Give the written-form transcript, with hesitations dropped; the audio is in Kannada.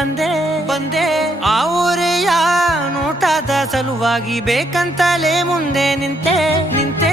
ಬಂದೆ ಬಂದೆ ಆ ಊರೆಯ ನೋಟದ ಸಲುವಾಗಿ ಬೇಕಂತಲೇ ಮುಂದೆ ನಿಂತೆ ನಿಂತೆ